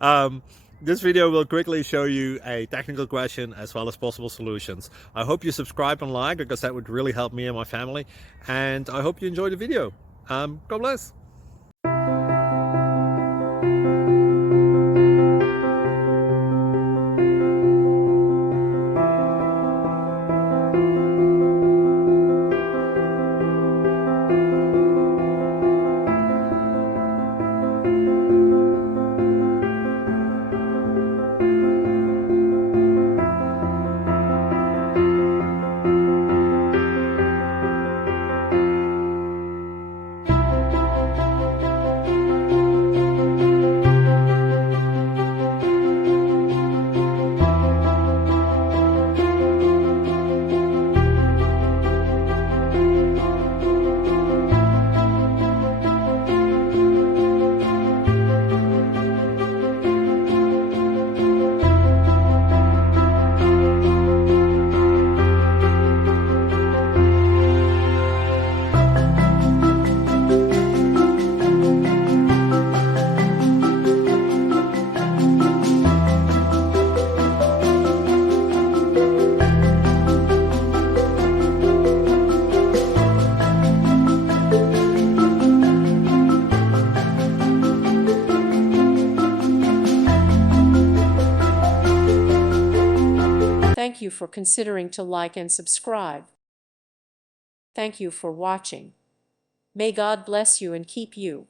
um, this video will quickly show you a technical question as well as possible solutions. I hope you subscribe and like because that would really help me and my family. And I hope you enjoy the video. God bless. Thank you for considering to like and subscribe. Thank you for watching. May God bless you and keep you.